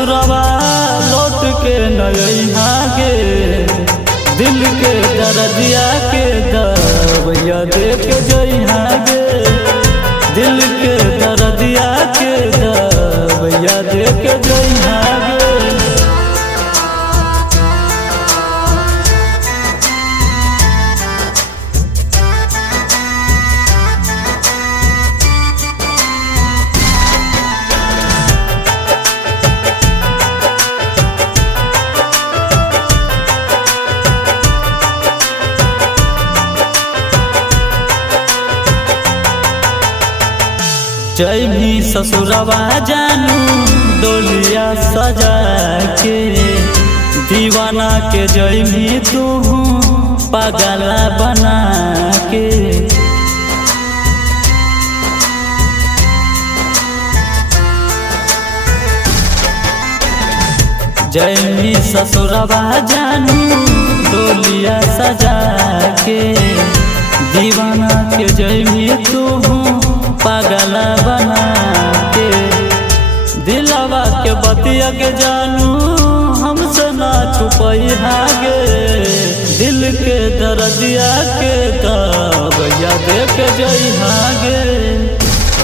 ससुरवा लौट के नैहा गे, दिल के दर्दिया के दवैया दे के जइहा गे, दिल के दर्दिया के दवैया दे के जइहा गे। जइमी ससुरवा जानू डोलिया सजा के, दीवाना के जइमी तू पागला बना के। जइमी ससुरवा जानू डोलिया सजा के, दीवाना के जइमी तू पागला बना के। दिलवा के बतिया के जानू हमसे ना छुपैहा गे, दिल के दर्दिया के दवैया दे के जइहा गे,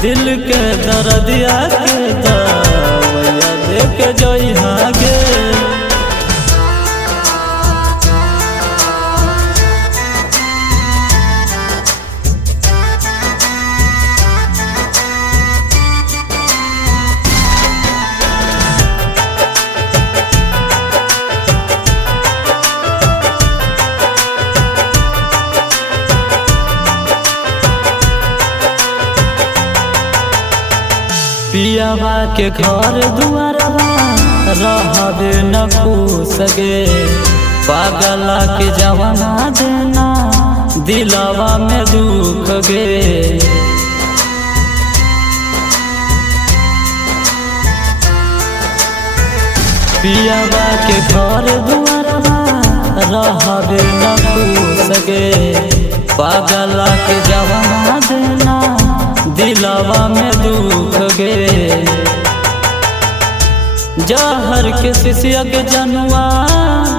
दिल के दर्दिया के दवैया दे के जइहा गे। पियावा के घर दुआरवा रहबे न खुश गे, पागला के जवाना देना दिलवा में दुख गे। पियावा के घर दुआरवा रहबे न खुश गे, पागला के जवाना देना दिलवा में दुख गे। जहर के शिष्य के जनुआ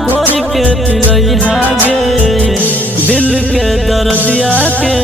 घोर के पिलैहा गे, दिल के दर्दिया के